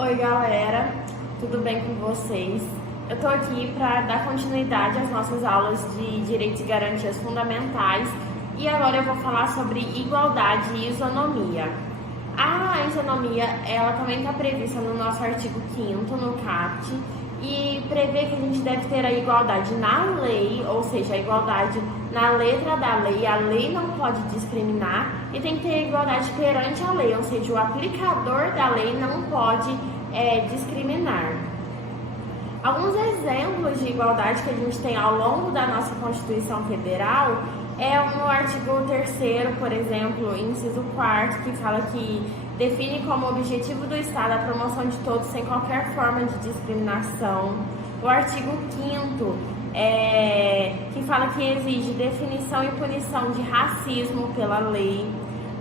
Oi galera, tudo bem com vocês? Eu tô aqui para dar continuidade às nossas aulas de Direitos e Garantias Fundamentais e agora eu vou falar sobre igualdade e isonomia. A isonomia, ela também está prevista no nosso artigo 5º, no CAPT, e prevê que a gente deve ter a igualdade na lei, ou seja, a igualdade na letra da lei. A lei não pode discriminar e tem que ter igualdade perante a lei, ou seja, o aplicador da lei não pode discriminar. Alguns exemplos de igualdade que a gente tem ao longo da nossa Constituição Federal é no artigo 3º, por exemplo, inciso 4º, que fala que define como objetivo do Estado a promoção de todos sem qualquer forma de discriminação. O artigo 5º, que fala que exige definição e punição de racismo pela lei.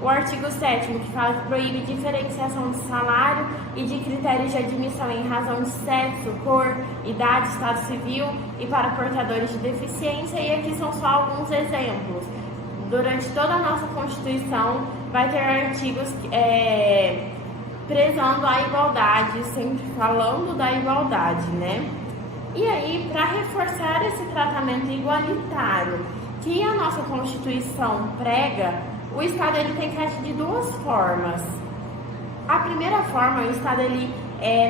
O artigo 7º, que fala que proíbe diferenciação de salário e de critérios de admissão em razão de sexo, cor, idade, estado civil e para portadores de deficiência. E aqui são só alguns exemplos. Durante toda a nossa Constituição vai ter artigos prezando a igualdade, sempre falando da igualdade, né? E aí, para reforçar esse tratamento igualitário que a nossa Constituição prega, o Estado ele tem que agir de duas formas. A primeira forma, o Estado ele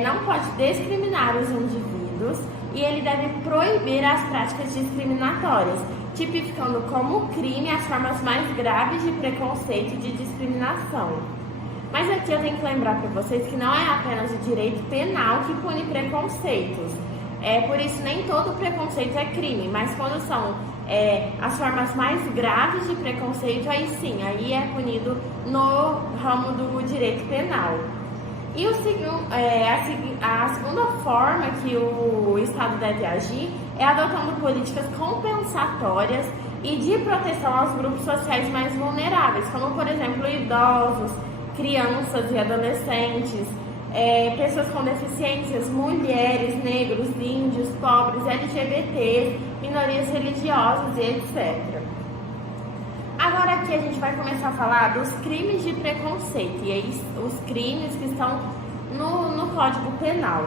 não pode discriminar os indivíduos e ele deve proibir as práticas discriminatórias, tipificando como crime as formas mais graves de preconceito e de discriminação. Mas aqui eu tenho que lembrar para vocês que não é apenas o direito penal que pune preconceitos. Por isso, nem todo preconceito é crime, mas quando são as formas mais graves de preconceito, aí sim, aí é punido no ramo do direito penal. E a segunda forma que o Estado deve agir é adotando políticas compensatórias e de proteção aos grupos sociais mais vulneráveis, como, por exemplo, idosos, crianças e adolescentes, pessoas com deficiências, mulheres, negros, índios, pobres, LGBT, minorias religiosas e etc. Agora aqui a gente vai começar a falar dos crimes de preconceito, e aí os crimes que estão no Código Penal.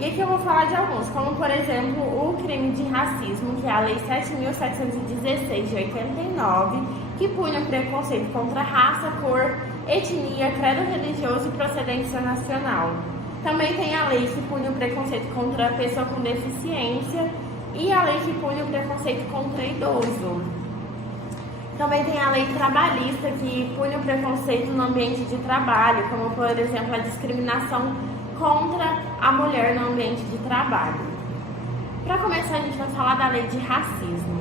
E aqui eu vou falar de alguns, como por exemplo o crime de racismo, que é a Lei 7.716 de 89, que pune o preconceito contra raça, cor, etnia, credo religioso e procedência nacional. Também tem a lei que pune o preconceito contra a pessoa com deficiência e a lei que pune o preconceito contra idoso. Também tem a lei trabalhista que pune o preconceito no ambiente de trabalho, como por exemplo a discriminação contra a mulher no ambiente de trabalho. Para começar, a gente vai falar da lei de racismo.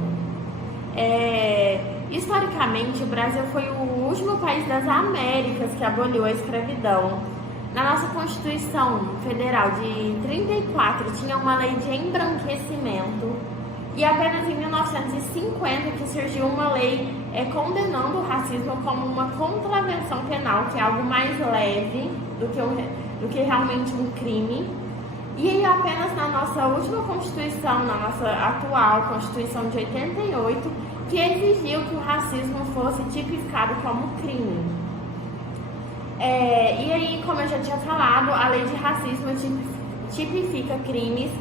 Historicamente, o Brasil foi o último país das Américas que aboliu a escravidão. Na nossa Constituição Federal de 34 tinha uma lei de embranquecimento e apenas em 1950 que surgiu uma lei condenando o racismo como uma contravenção penal, que é algo mais leve do que realmente um crime. E aí apenas na nossa última Constituição, na nossa atual Constituição de 88, que exigiu que o racismo fosse tipificado como crime. E aí, como eu já tinha falado, a lei de racismo tipifica crimes,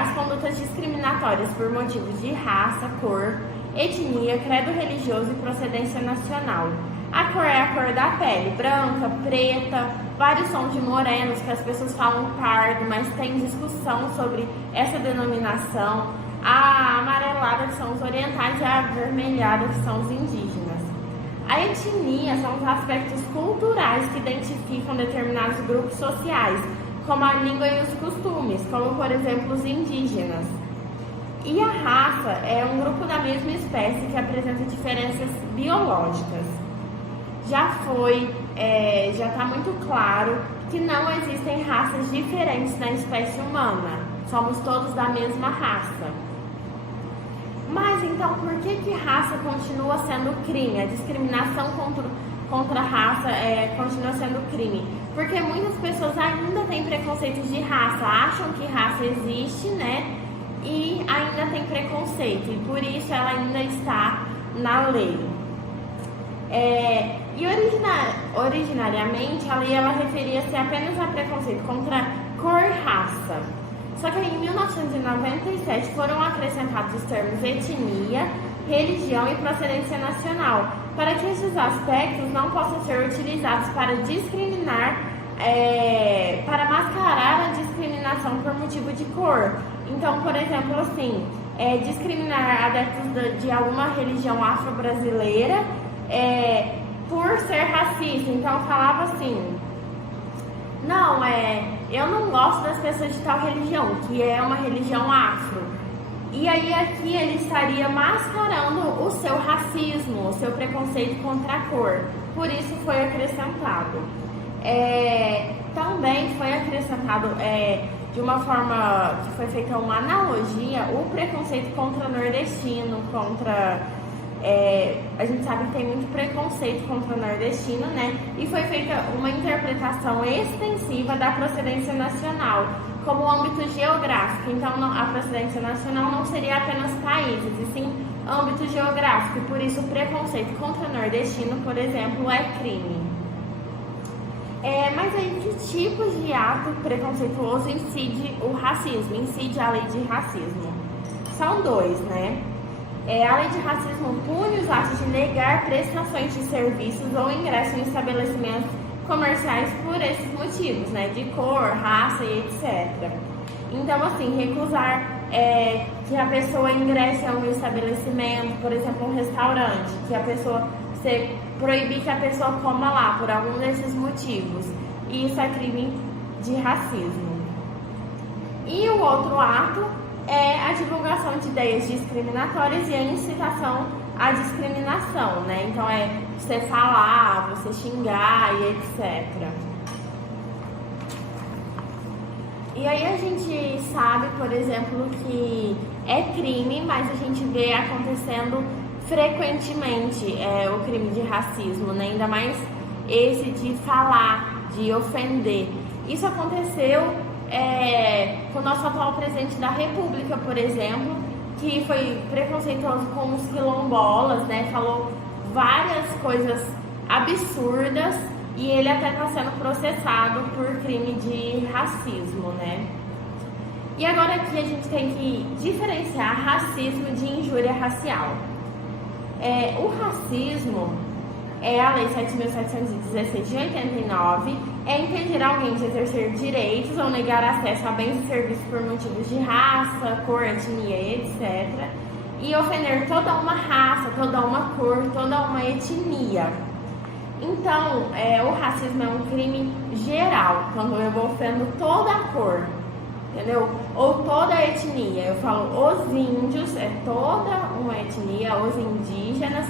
as condutas discriminatórias por motivos de raça, cor, etnia, credo religioso e procedência nacional. A cor é a cor da pele, branca, preta, vários sons de morenos, que as pessoas falam pardo, mas tem discussão sobre essa denominação. A amarelada, que são os orientais, e a avermelhada, que são os indígenas. A etnia são os aspectos culturais que identificam determinados grupos sociais, como a língua e os costumes, como por exemplo os indígenas. E a raça é um grupo da mesma espécie que apresenta diferenças biológicas. Já está muito claro que não existem raças diferentes na espécie humana. Somos todos da mesma raça. Mas então, por que raça continua sendo crime? A discriminação contra a raça continua sendo crime? Porque muitas pessoas ainda têm preconceitos de raça, acham que raça existe, né? E ainda tem preconceito, e por isso ela ainda está na lei. Originariamente, a lei ela referia-se apenas a preconceito contra cor e raça. Só que em 1997 foram acrescentados os termos etnia, religião e procedência nacional, para que esses aspectos não possam ser utilizados para discriminar, para mascarar a discriminação por motivo de cor. Então, por exemplo, assim, discriminar adeptos de alguma religião afro-brasileira por ser racista. Então, falava assim, não, eu não gosto das pessoas de tal religião, que é uma religião afro. E aí aqui ele estaria mascarando o seu racismo, o seu preconceito contra a cor. Por isso foi acrescentado. Também foi acrescentado de uma forma que foi feita uma analogia, o preconceito contra nordestino, contra... a gente sabe que tem muito preconceito contra o nordestino, né? E foi feita uma interpretação extensiva da procedência nacional como âmbito geográfico. Então, a procedência nacional não seria apenas países, e sim âmbito geográfico. E por isso, o preconceito contra o nordestino, por exemplo, é crime. Mas aí, que tipos de ato preconceituoso incide o racismo, incide a lei de racismo? São dois, né? A lei de racismo pune os atos de negar prestações de serviços ou ingresso em estabelecimentos comerciais por esses motivos, né? De cor, raça e etc. Então, assim, recusar que a pessoa ingresse a um estabelecimento, por exemplo, um restaurante, que a pessoa proibir que a pessoa coma lá por algum desses motivos. E isso é crime de racismo. E o outro ato é a divulgação de ideias discriminatórias e a incitação à discriminação, né? Então você falar, você xingar e etc. E aí a gente sabe, por exemplo, que é crime, mas a gente vê acontecendo frequentemente o crime de racismo, né? Ainda mais esse de falar, de ofender. Isso aconteceu com o nosso atual presidente da República, por exemplo, que foi preconceituoso com os quilombolas, né? Falou várias coisas absurdas e ele até está sendo processado por crime de racismo, né? E agora aqui a gente tem que diferenciar racismo de injúria racial. O racismo a Lei 7.716 de 89 impedir alguém de exercer direitos ou negar acesso a bens e serviços por motivos de raça, cor, etnia, etc. E ofender toda uma raça, toda uma cor, toda uma etnia. Então, o racismo é um crime geral, quando eu ofendo toda a cor, entendeu? Ou toda a etnia. Eu falo os índios, toda uma etnia, os indígenas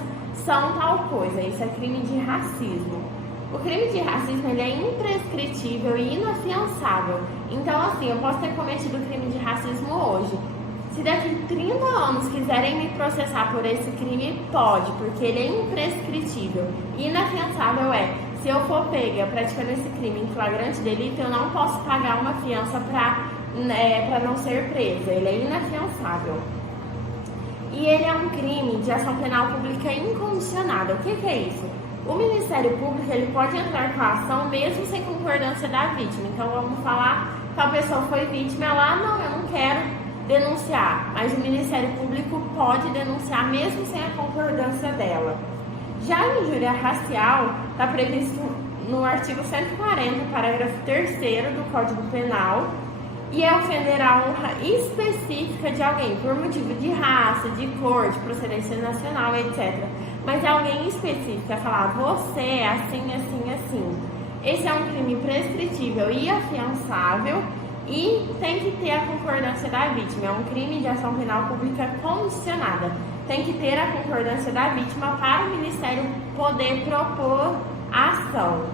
são tal coisa. Isso é crime de racismo. O crime de racismo ele é imprescritível e inafiançável. Então, assim, eu posso ter cometido crime de racismo hoje. Se daqui 30 anos quiserem me processar por esse crime, pode, porque ele é imprescritível. Inafiançável se eu for pega praticando esse crime em flagrante delito, eu não posso pagar uma fiança para não ser presa. Ele é inafiançável. E ele é um crime de ação penal pública incondicionada. O que é isso? O Ministério Público ele pode entrar com a ação mesmo sem concordância da vítima. Então, vamos falar que a pessoa foi vítima, ela, não, eu não quero denunciar. Mas o Ministério Público pode denunciar mesmo sem a concordância dela. Já a injúria racial está previsto no artigo 140, parágrafo 3º do Código Penal, e é ofender a honra específica de alguém por motivo de raça, de cor, de procedência nacional, etc. Mas é alguém específico, é falar você é assim, assim, assim. Esse é um crime prescritível e afiançável e tem que ter a concordância da vítima. É um crime de ação penal pública condicionada. Tem que ter a concordância da vítima para o Ministério poder propor a ação.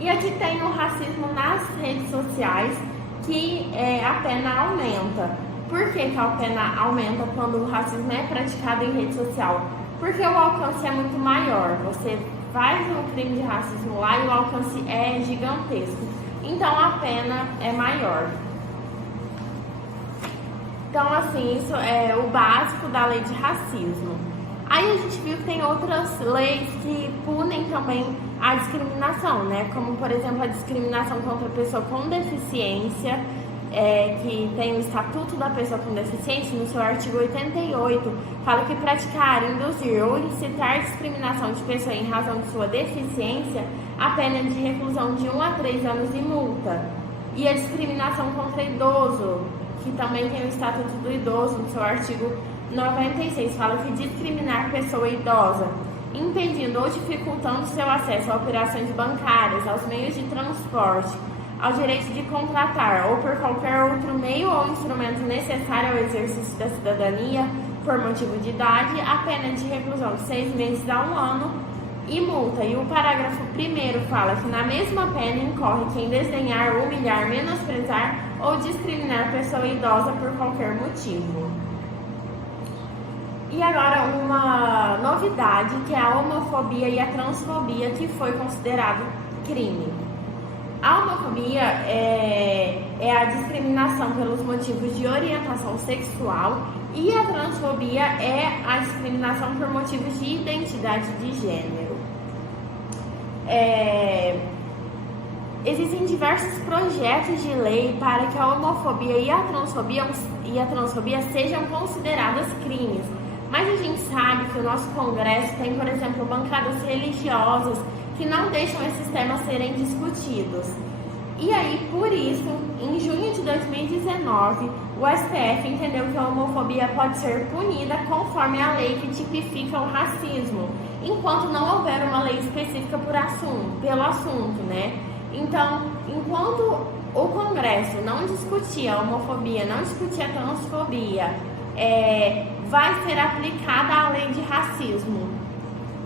E aqui tem o racismo nas redes sociais, que a pena aumenta. Por que a pena aumenta quando o racismo é praticado em rede social? Porque o alcance é muito maior. Você faz um crime de racismo lá e o alcance é gigantesco. Então a pena é maior. Então, assim, isso é o básico da lei de racismo. Aí a gente viu que tem outras leis que punem também a discriminação, né? Como, por exemplo, a discriminação contra a pessoa com deficiência, que tem o Estatuto da Pessoa com Deficiência, no seu artigo 88, fala que praticar, induzir ou incitar discriminação de pessoa em razão de sua deficiência, a pena é de reclusão de 1 a 3 anos e multa. E a discriminação contra idoso, que também tem o Estatuto do Idoso, no seu artigo 96, fala que discriminar pessoa idosa, impedindo ou dificultando seu acesso a operações bancárias, aos meios de transporte, ao direito de contratar ou por qualquer outro meio ou instrumento necessário ao exercício da cidadania por motivo de idade, a pena é de reclusão de 6 meses a 1 ano e multa. E o parágrafo 1º fala que na mesma pena incorre quem desdenhar, humilhar, menosprezar ou discriminar pessoa idosa por qualquer motivo. E agora uma novidade, que é a homofobia e a transfobia, que foi considerado crime. A homofobia é a discriminação pelos motivos de orientação sexual e a transfobia é a discriminação por motivos de identidade de gênero. Existem diversos projetos de lei para que a homofobia e a transfobia sejam consideradas crimes. Mas a gente sabe que o nosso Congresso tem, por exemplo, bancadas religiosas que não deixam esses temas serem discutidos. E aí, por isso, em junho de 2019, o STF entendeu que a homofobia pode ser punida conforme a lei que tipifica o racismo, enquanto não houver uma lei específica pelo assunto, né? Então, enquanto o Congresso não discutir a homofobia, não discutir a transfobia, vai ser aplicada a lei de racismo.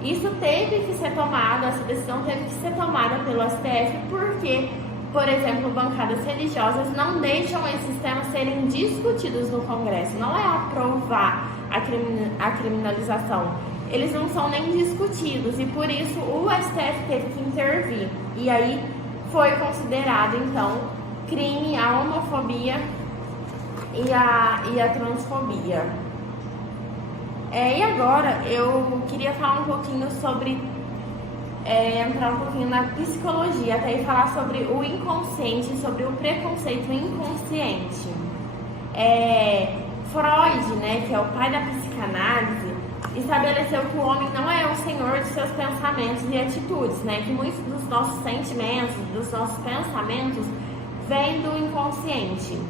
Isso teve que ser tomado, essa decisão teve que ser tomada pelo STF porque, por exemplo, bancadas religiosas não deixam esses temas serem discutidos no Congresso. Não é aprovar a criminalização. Eles não são nem discutidos e por isso o STF teve que intervir. E aí foi considerado, então, crime a homofobia e a transfobia. E agora eu queria falar um pouquinho sobre, entrar um pouquinho na psicologia, até falar sobre o inconsciente, sobre o preconceito inconsciente. Freud, né, que é o pai da psicanálise, estabeleceu que o homem não é o senhor de seus pensamentos e atitudes, né, que muitos dos nossos sentimentos, dos nossos pensamentos, vêm do inconsciente.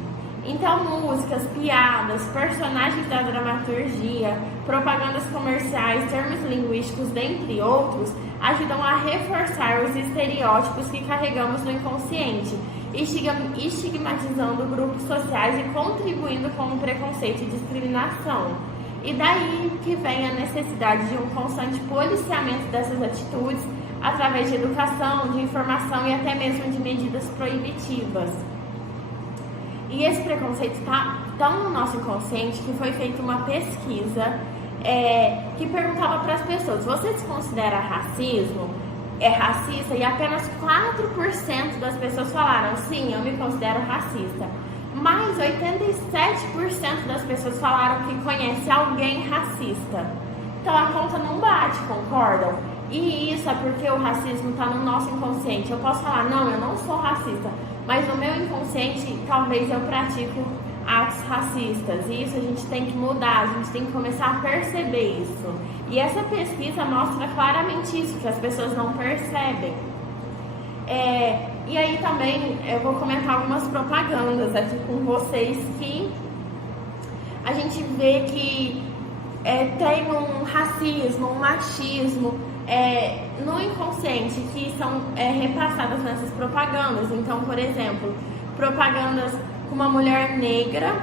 Então, músicas, piadas, personagens da dramaturgia, propagandas comerciais, termos linguísticos, dentre outros, ajudam a reforçar os estereótipos que carregamos no inconsciente, estigmatizando grupos sociais e contribuindo com o preconceito e discriminação. E daí que vem a necessidade de um constante policiamento dessas atitudes através de educação, de informação e até mesmo de medidas proibitivas. E esse preconceito está tão no nosso inconsciente que foi feita uma pesquisa que perguntava para as pessoas: você se considera racista? E apenas 4% das pessoas falaram: sim, eu me considero racista. Mas 87% das pessoas falaram que conhece alguém racista. Então a conta não bate, concordam? E isso é porque o racismo está no nosso inconsciente. Eu posso falar: não, eu não sou racista, mas no meu inconsciente talvez eu pratico atos racistas. E isso a gente tem que mudar, a gente tem que começar a perceber isso. E essa pesquisa mostra claramente isso, que as pessoas não percebem. E aí também eu vou comentar algumas propagandas aqui com vocês que a gente vê que tem um racismo, um machismo no inconsciente que são repassadas nessas propagandas. Então, por exemplo, propagandas com uma mulher negra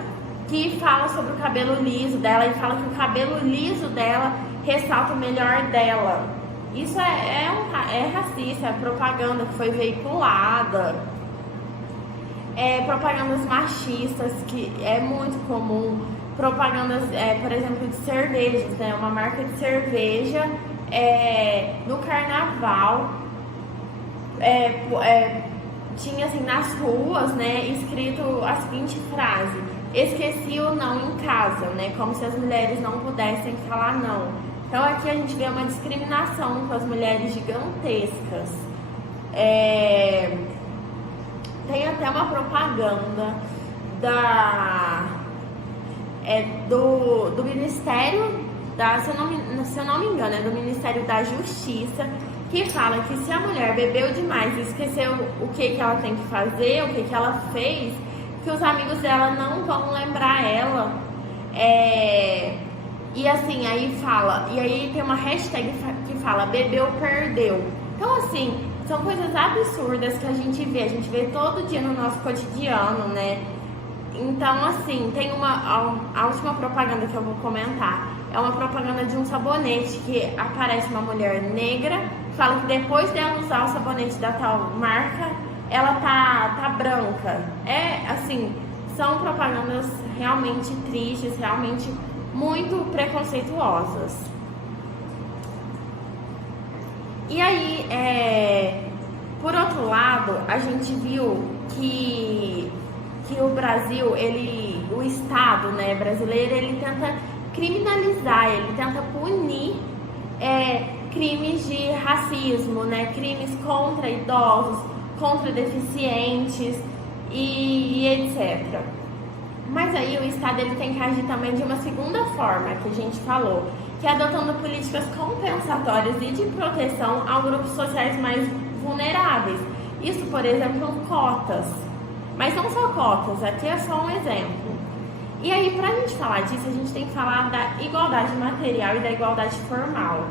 que fala sobre o cabelo liso dela e fala que o cabelo liso dela ressalta o melhor dela. Isso é racista, é propaganda que foi veiculada. Propagandas machistas, que é muito comum. Propagandas, por exemplo, de cervejas, né? Uma marca de cerveja no carnaval tinha assim nas ruas, né, escrito a seguinte frase: esqueci o não em casa, né? Como se as mulheres não pudessem falar não. Então aqui a gente vê uma discriminação com as mulheres gigantescas. Tem até uma propaganda do Ministério se eu não me engano, é do Ministério da Justiça, que fala que se a mulher bebeu demais e esqueceu o que ela tem que fazer, o que ela fez, que os amigos dela não vão lembrar ela. E assim, aí tem uma hashtag que fala bebeu, perdeu. Então assim, são coisas absurdas que a gente vê todo dia no nosso cotidiano, né? Então assim, tem a última propaganda que eu vou comentar, é uma propaganda de um sabonete que aparece uma mulher negra, fala que depois dela usar o sabonete da tal marca, ela tá branca. Assim, são propagandas realmente tristes, realmente muito preconceituosas. E aí, por outro lado, a gente viu que o Brasil, o Estado, né, brasileiro, ele tenta criminalizar, ele tenta punir crimes de racismo, né, crimes contra idosos, contra deficientes e etc. Mas aí o Estado ele tem que agir também de uma segunda forma, que a gente falou, que é adotando políticas compensatórias e de proteção a grupos sociais mais vulneráveis. Isso, por exemplo, cotas. Mas não só cotas, aqui é só um exemplo. E aí, para a gente falar disso, a gente tem que falar da igualdade material e da igualdade formal.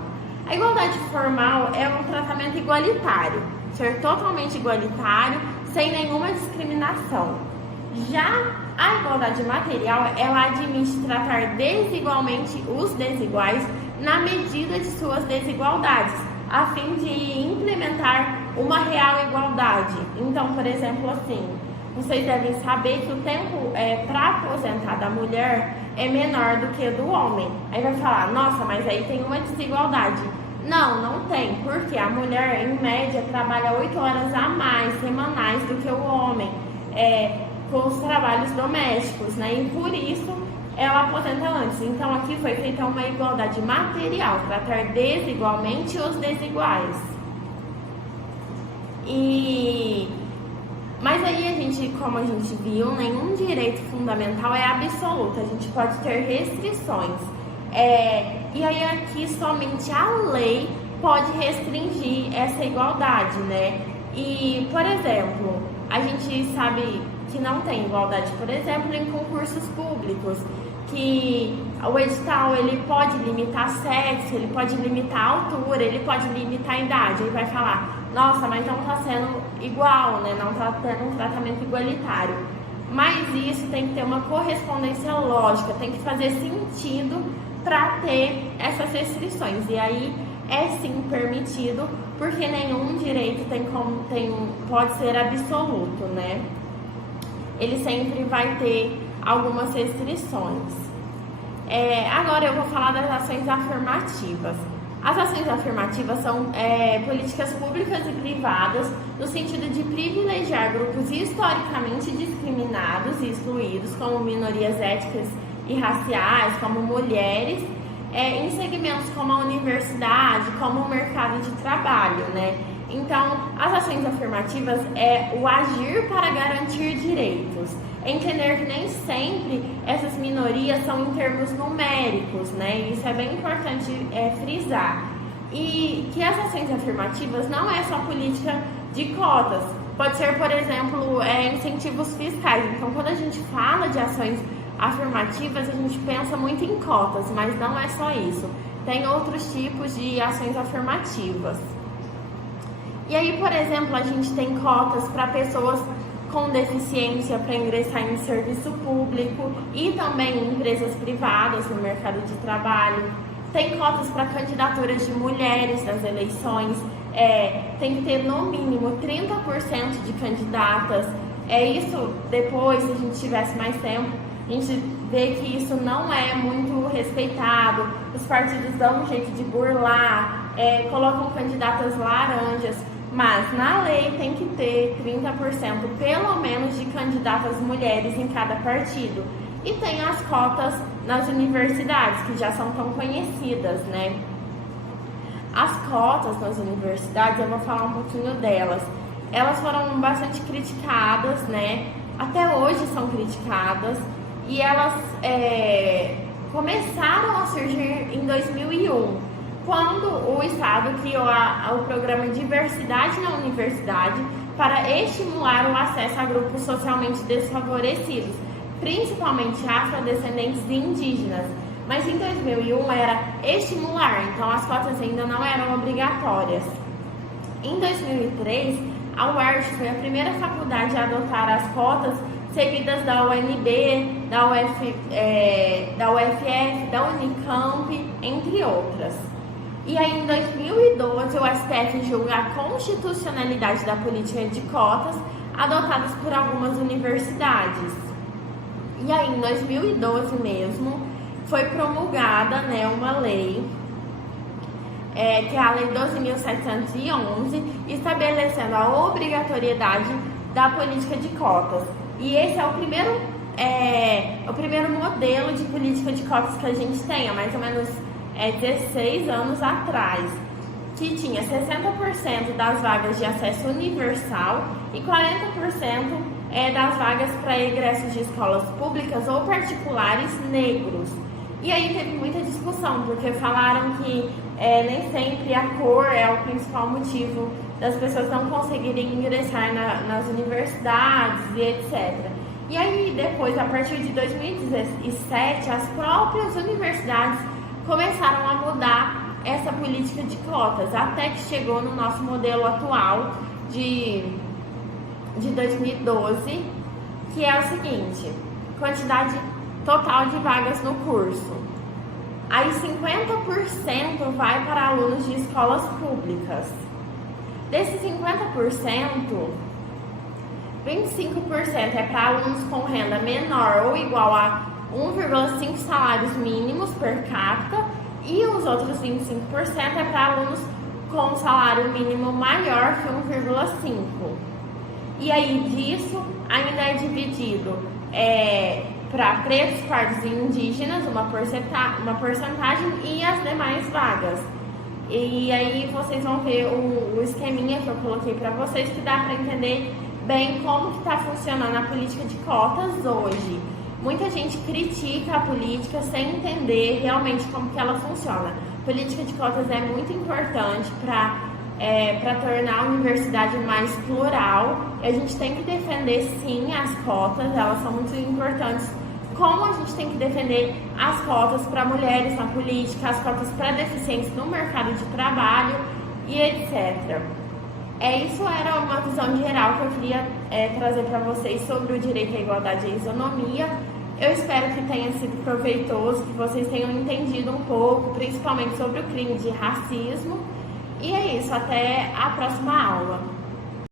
A igualdade formal é um tratamento igualitário, ser totalmente igualitário, sem nenhuma discriminação. Já a igualdade material, ela admite tratar desigualmente os desiguais na medida de suas desigualdades, a fim de implementar uma real igualdade. Então, por exemplo, assim, vocês devem saber que o tempo para aposentar da mulher é menor do que do homem. Aí vai falar, nossa, mas aí tem uma desigualdade. Não tem, porque a mulher, em média, trabalha 8 horas a mais semanais do que o homem, com os trabalhos domésticos, né? E por isso ela aposenta antes. Então aqui foi feita uma igualdade material, tratar desigualmente os desiguais. Mas aí como a gente viu, nenhum direito fundamental é absoluto, a gente pode ter restrições. E aí aqui somente a lei pode restringir essa igualdade, né? E, por exemplo, a gente sabe que não tem igualdade, por exemplo, em concursos públicos, que o edital ele pode limitar sexo, ele pode limitar altura, ele pode limitar a idade. Aí vai falar, nossa, mas não está sendo igual, né? Não está tendo um tratamento igualitário. Mas isso tem que ter uma correspondência lógica, tem que fazer sentido para ter essas restrições. E aí é sim permitido, porque nenhum direito pode ser absoluto, né? Ele sempre vai ter algumas restrições. Agora eu vou falar das ações afirmativas. As ações afirmativas são políticas públicas e privadas no sentido de privilegiar grupos historicamente discriminados e excluídos, como minorias étnicas e raciais, como mulheres, em segmentos como a universidade, como o mercado de trabalho, né? Então, as ações afirmativas é o agir para garantir direitos. Entender que nem sempre essas minorias são em termos numéricos, né? Isso é bem importante frisar. E que as ações afirmativas não é só política de cotas. Pode ser, por exemplo, incentivos fiscais. Então, quando a gente fala de ações afirmativas, a gente pensa muito em cotas, mas não é só isso. Tem outros tipos de ações afirmativas. E aí, por exemplo, a gente tem cotas para pessoas com deficiência para ingressar em serviço público e também em empresas privadas no mercado de trabalho. Tem cotas para candidaturas de mulheres nas eleições. Tem que ter no mínimo 30% de candidatas. Isso depois, se a gente tivesse mais tempo, a gente vê que isso não é muito respeitado. Os partidos dão um jeito de burlar, colocam candidatas laranjas. Mas na lei tem que ter 30% pelo menos de candidatas mulheres em cada partido. E tem as cotas nas universidades, que já são tão conhecidas, né? As cotas nas universidades, eu vou falar um pouquinho delas. Elas foram bastante criticadas, né? Até hoje são criticadas. E elas começaram a surgir em 2001, quando o Estado criou o programa Diversidade na Universidade para estimular o acesso a grupos socialmente desfavorecidos, principalmente afrodescendentes e indígenas. Mas em 2001 era estimular, então as cotas ainda não eram obrigatórias. Em 2003, a UERJ foi a primeira faculdade a adotar as cotas, seguidas da UNB, da UFF, da Unicamp, entre outras. E aí, em 2012, o STF julga a constitucionalidade da política de cotas adotadas por algumas universidades. E aí, em 2012 mesmo, foi promulgada, né, uma lei, que é a Lei 12.711, estabelecendo a obrigatoriedade da política de cotas. E esse é o primeiro modelo de política de cotas que a gente tem, há mais ou menos 16 anos atrás, que tinha 60% das vagas de acesso universal e 40% das vagas para egressos de escolas públicas ou particulares negros. E aí teve muita discussão, porque falaram que nem sempre a cor é o principal motivo das pessoas não conseguirem ingressar nas universidades e etc. E aí depois, a partir de 2017, as próprias universidades começaram a mudar essa política de cotas, até que chegou no nosso modelo atual de 2012, que é o seguinte: quantidade total de vagas no curso. Aí 50% vai para alunos de escolas públicas. Desses 50%, 25% é para alunos com renda menor ou igual a 1,5 salários mínimos per capita, e os outros 25% é para alunos com salário mínimo maior que 1,5. E aí disso ainda é dividido para pretos, pardos e indígenas, uma porcentagem, e as demais vagas. E aí vocês vão ver o esqueminha que eu coloquei para vocês, que dá para entender bem como que está funcionando a política de cotas hoje. Muita gente critica a política sem entender realmente como que ela funciona. A política de cotas é muito importante para tornar a universidade mais plural. A gente tem que defender sim as cotas, elas são muito importantes, como a gente tem que defender as cotas para mulheres na política, as cotas para deficientes no mercado de trabalho e etc. Isso era uma visão geral que eu queria trazer para vocês sobre o direito à igualdade e à isonomia. Eu espero que tenha sido proveitoso, que vocês tenham entendido um pouco, principalmente sobre o crime de racismo. E é isso, até a próxima aula.